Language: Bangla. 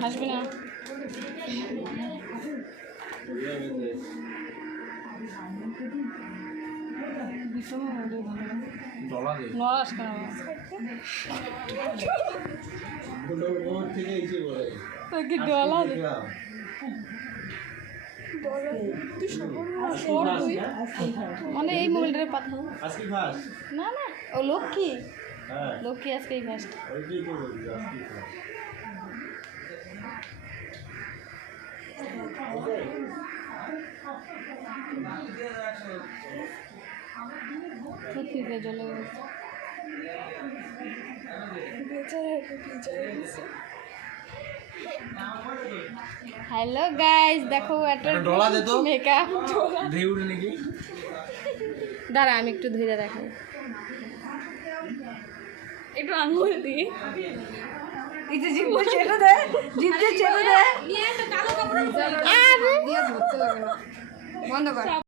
হাসবে না নরাস কেন ডলা মানে এই মোবাইলটার পাঠা না না ও লক্ষ্মী লক্ষ্মী আজকেই ফার্স্ট সত্যি জলে হ্যালো গাইস দেখো একটা ডলা দে তো মেকআপ ধেই উঠে নাকি দাঁড়া আমি একটু ধরে দেখাই একটু আঙুল দি এই যে জিভ ছেড়ে দে জিভ ছেড়ে দে নিয়ে একটা কালো কাপড় দিয়ে ধরতে লাগে না বন্ধ কর